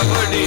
சாவடி